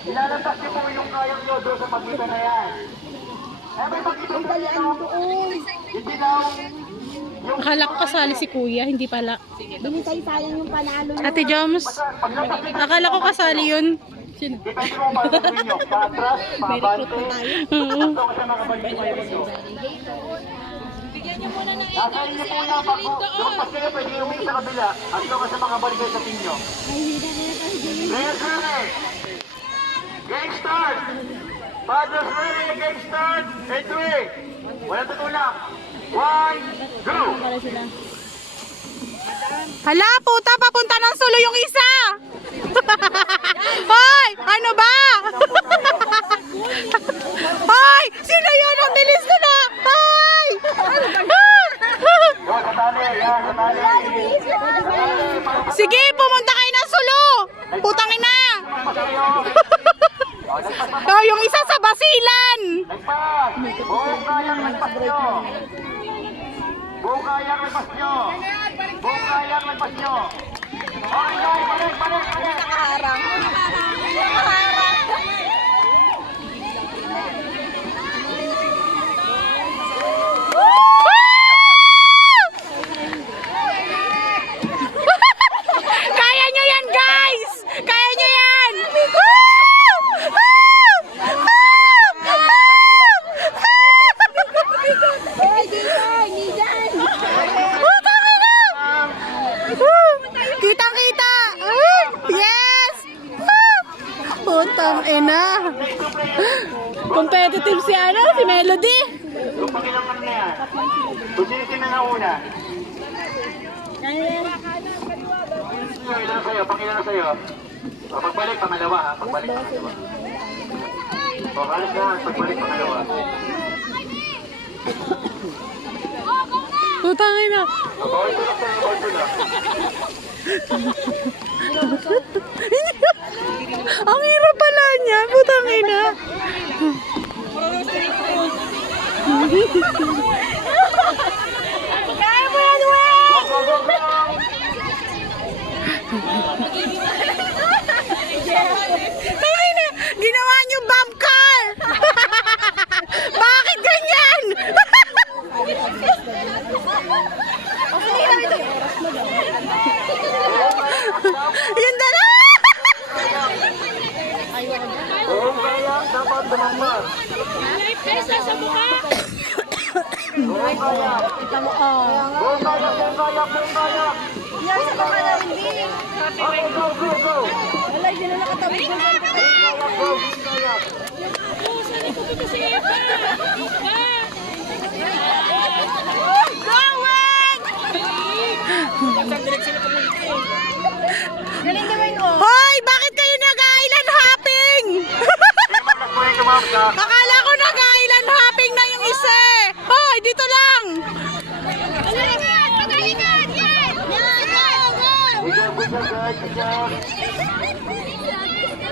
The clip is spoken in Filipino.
Ilalantas niyo po yung kayang nyo doon sa pagitan na yan. Eh, may pagitan na yan. Hindi daw. Akala ko kasali si Kuya, hindi pala. Binintay sayang yung panalo. Ate Joms, akala ko kasali yun. Sino? Depende mo para sa inyo. Patras, pabante. Oo. Ito kasi mga balik kayo nyo. Bigyan niyo muna ng Nasa ikaw inyo si po yung Angeline pag lumagpas kayo, pwede yung umingin sa kabila. At ito kasi mga balik kayo sa inyo. Players ready. Game start. Padres ready. Game start. And 3. Walang tutulak. 1, go. Hala, puta, papunta ng Sulu yung isa! Hoy! Ano ba? Hoy! Sino yun? Ang bilis ko na! Hoy! Yo, katali. Yan, katali. Sige, pumunta kayo ng Sulu! Putang ina! Oh, yung isa sa Basilan! Lagpas. Buong kayang lagpas nyo. Buong kayang lagpas nyo. Buong kayang lagpas nyo. Okay, guys. Balik. Kaya nyo yan, guys! Kaya nyo yan! Kitang-kita! Yes! Putang ina! Competitive si ano, si Melody. Yung pakilangan na yan. Kusinsin na nauna. Ilan na sa'yo? Pangilan na sa'yo? O, pagbalik, pangalawa ha? Pagbalik, pangalawa. O, kalis na. Pagbalik, pangalawa. Putang ina! O, bawal tulak sa'yo, bawal tulak. Ang hirap pala niya, putang ina. Kaya mo yan, Wen! Go, go, go! Tangina, ginawa niyo bump car! Bakit ganyan? Yung dalawa! Buong kaya, dapat dumampas. Life vest sa mukha. Buong kaya. Buong kaya. Yan sa mga hindi. Okay, go, go, go. Wala, hindi na nakatabi ko. Go, kaya. Oh, saan ko pupunta si Eva? Galing naman oh. Hoy, bakit kayo nag-island hopping? Mas mo yung tumamsa. Baka